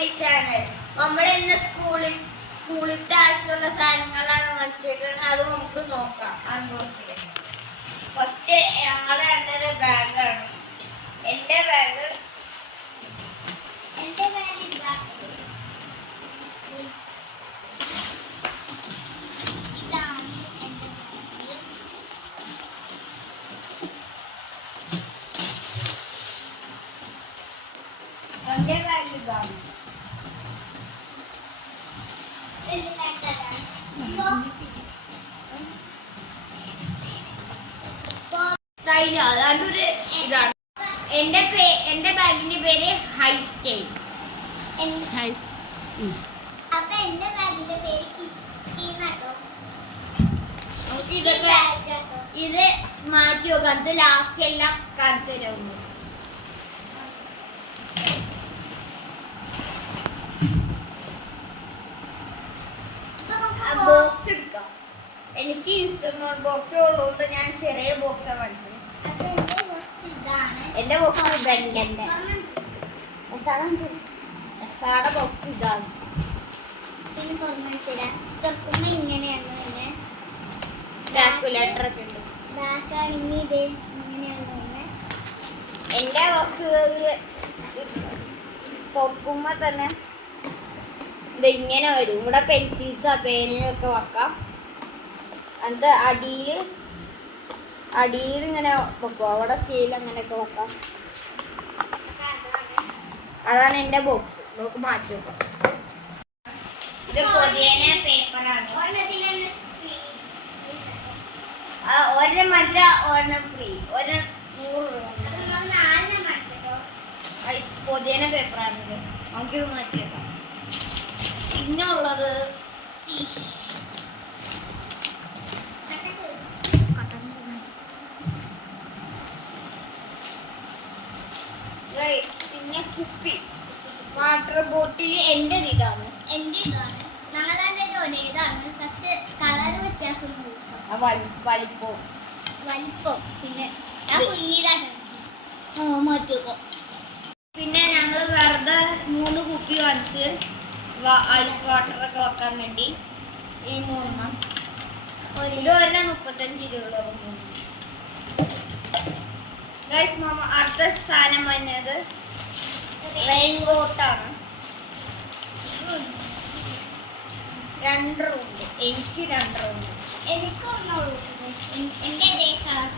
My channel. നമ്മൾ ഇന്ന് സ്കൂളിലത്തെ ആവശ്യമുള്ള സാധനങ്ങളാണ് വാങ്ങിച്ചേക്കുന്നത്. അത് നമുക്ക് നോക്കാം, അൺബോക്സ് ചെയ്യാം. ഫസ്റ്റ് ഞങ്ങളുടെ ബാഗാണ്. എൻ്റെ ബാഗ് ഇതാണ്. അതൊരു ഇതാണ്. എന്റെ ബാഗിന്റെ പേര് ഹൈ സ്റ്റൈൽ. അപ്പൊ എന്റെ ബാഗിന്റെ പേര് ഇത് മാറ്റി നോക്കാം. അത് ലാസ്റ്റ് എല്ലാം കാണിച്ചു തരുന്നു. ബോക്സ് എടുക്കാം. എനിക്ക് ഇൻസ്ട്രുമെന്റ് ബോക്സ് ഉള്ളതുകൊണ്ട് ഞാൻ ചെറിയ ബോക്സാണ് വാങ്ങിച്ചത്. എന്റെ ബോക്സ് ബെൻഡന്റെ ബോക്സ് ഇതാണ്. പിന്നെ തുറക്കുമ്പോ ഇങ്ങനെയാണ്. പിന്നെ കാൽക്കുലേറ്റർ ഒക്കെ ഉണ്ട്. ബാക്കാണെങ്കിൽ ഇത് ഇങ്ങനെയാണ്. എന്റെ ബോക്സ് തുറക്കുമ്പോ തന്നെ ഇത് ഇങ്ങനെ വരും. ഇവിടെ പെൻസിൽസ് പേനയൊക്കെ വെക്കാം. അത് അടിയിൽ ഇങ്ങനെ വെക്കുക. അവിടെ സ്കെയിൽ അങ്ങനെയൊക്കെ വെക്കാം. അതാണ് എൻ്റെ ബോക്സ്. നമുക്ക് മാറ്റി വെക്കാം. ഇത് പൊതിയന പേപ്പറാണ്. ഒരെണ്ണം മറ്റേ ഒരെണ്ണം ഫ്രീ. ഒരെണ്ണം 100 രൂപ. പൊതിയന പേപ്പറാണിത്. നമുക്ക് മാറ്റി വെക്കാം. പിന്നെ ഉള്ളത് പിന്നെ കുപ്പി, വാട്ടർ ബോട്ടിൽ. എൻ്റെ ഇതാണ്. ഞങ്ങളുടെ ഒരേതാണ്, പക്ഷെ കളർ വ്യത്യാസം വലിപ്പം. പിന്നെ മാറ്റി വെക്കാം. പിന്നെ ഞങ്ങൾ വെറുതെ 3 കുപ്പി വാങ്ങിച്ച് ഐസ് വാട്ടർ ഒക്കെ വെക്കാൻ വേണ്ടി. ഈ 3 ഇത് ഒരെണ്ണം 35 രൂപ. അടുത്ത സാധനം വന്നത് റെയിൻ കോട്ടാണ്. 2 റൂണ്ട്. എനിക്ക് 2 റൂണ്ട്. എനിക്കൊന്നുള്ളൂ. എൻ്റെ ഇതേ കളർ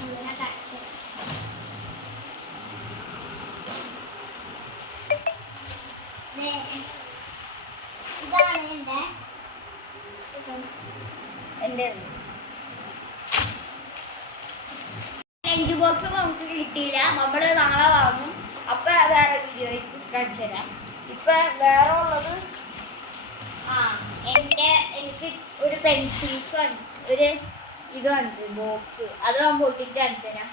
ഇതാണ് എൻ്റെ ലഞ്ച് ബോക്സ് നമുക്ക് കിട്ടിയില്ല. നമ്മൾ നാളെ വാങ്ങും. അപ്പൊ വേറെ വീഡിയോ കാണിച്ചു തരാം. ഇപ്പൊ വേറെ ഉള്ളത് എനിക്ക് ഒരു പെൻസിൽസ് ഒരു ഇത് വാങ്ങിച്ചു ബോക്സ്. അത് ഞാൻ പൊട്ടിച്ച് കാണിച്ചു തരാം.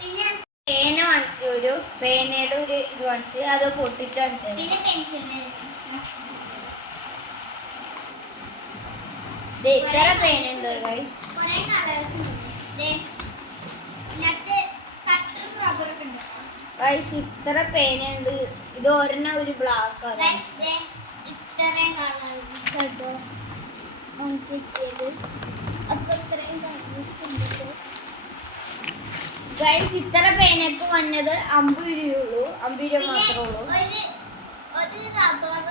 പിന്നെ പേന വാങ്ങിച്ചു. ഒരു പേനയുടെ ഒരു ഇത് വാങ്ങിച്ചു. അത് പൊട്ടിച്ച് കാണിച്ചു തരാം. പിന്നെ പെൻസിലിന് ഇത്ര പേന ഉണ്ട്. കുറെ കളേഴ്സ് ഉണ്ട്. ഇത്ര പേനുണ്ട്. ഇത് ഒരെണ്ണം ഒരു ബ്ലാക്ക് ആണ്. ഇത്രയും കളർ കിട്ടിയത്. അപ്പൊ ഇത്രയും ഗൈസ് ഇത്ര പേനക്ക് വന്നത് 50 രൂപയുള്ളൂ. 50 രൂപ മാത്രമേ ഉള്ളൂ. ഒരു റബ്ബർ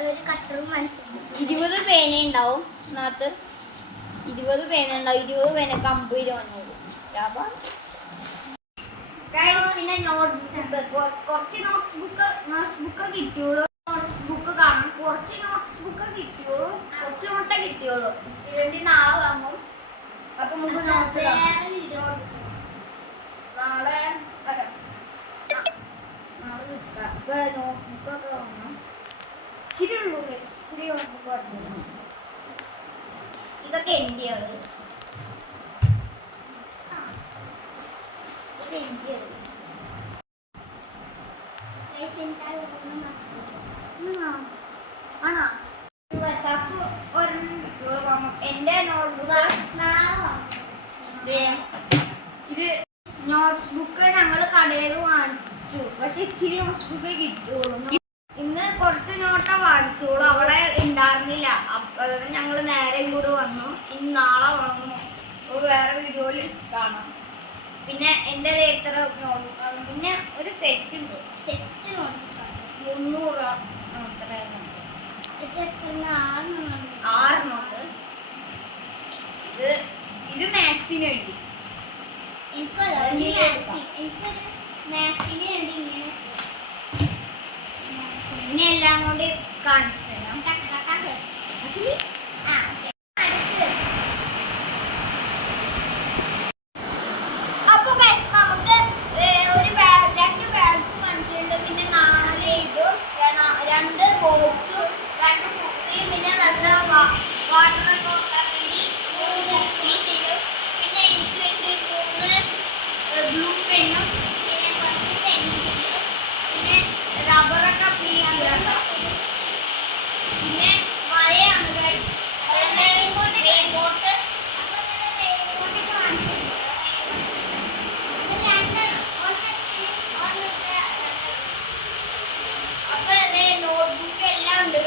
ഒരു കട്ടറും വാങ്ങിച്ചിട്ടുണ്ട്. 20 പേന ഉണ്ടാവും. ഇതിനകത്ത് 20 പേന ഉണ്ടാവും. 20 പേനക്ക് 50 രൂപ വന്നുള്ളൂ. ലാഭം. പിന്നെ കുറച്ച് നോട്ട്സ് ബുക്ക് കിട്ടിയോളൂ. നോട്ട്സ് ബുക്ക് കാണും. കുറച്ച് നോട്ട്സ് ബുക്ക് കിട്ടിയോളൂ. കുറച്ച് മുട്ട കിട്ടിയോളൂ. ഇതിന് വേണ്ടി നാളെ വാങ്ങും. അപ്പൊ നമുക്ക് നോട്ട് നാളെ വിൽക്കാം. ഇപ്പൊ നോട്ട് ബുക്കൊക്കെ വാങ്ങണം. ഇച്ചിരി ഉള്ളൂ. ഇച്ചിരി നോട്ട് ബുക്ക് വാങ്ങിച്ചു. ഇതൊക്കെ എന്റെയാണ്. എന്റെ നോട്ട്ബുക്ക് ഇത് നോട്ട്സ് ബുക്ക് ഞങ്ങൾ കടയിൽ വാങ്ങിച്ചു. പക്ഷെ ഇച്ചിരി നോട്ട്സ് ബുക്ക് കിട്ടുള്ളൂ. ഇന്ന് കുറച്ച് നടന്നില്ല. അതുകൊണ്ട് ഞങ്ങൾ നേരെയും കൂടെ വന്നു. ഇനി നാളെ വന്നു വേറെ വീഡിയോയിൽ കാണാം. പിന്നെ എൻ്റെ എത്ര നോട്ട്ബുക്കാണ്. പിന്നെ ഒരു സെറ്റ് ഉണ്ട്. സെറ്റ് നോക്കാം. 300 അത്രയാണ്. ഇത് എത്ര? 6 ഉണ്ട്. ഇത് മാത്സിന് വേണ്ടി. എനിക്കൊരു മാത്സിന് വേണ്ടി ഇങ്ങനെ പിന്നെ എല്ലാം കൊണ്ട് കാണിച്ചു തരാം. അപ്പൊ നമുക്ക് ഒരു രണ്ട് ബാഗ് വാങ്ങിച്ചിട്ടുണ്ട്. പിന്നെ 4 ഇതും 2 ബോക്സും 2 കുപ്പിയും പിന്നെ വെറുതെ വാട്ടറൊക്കെ വെക്കാൻ വേണ്ടി 3 കുപ്പിയും പിന്നെ എനിക്ക് വേണ്ടി 3 ബ്ലൂ പെണ്ണും പിന്നെ കുറച്ച് പെൻസിലും പിന്നെ റബ്ബറൊക്കെ ചെയ്യാൻ കേട്ടോ. പിന്നെ മഴയാണ് റെയിൻകോട്ട്. അപ്പൊ നോട്ട്ബുക്ക് എല്ലാം ഉണ്ട്.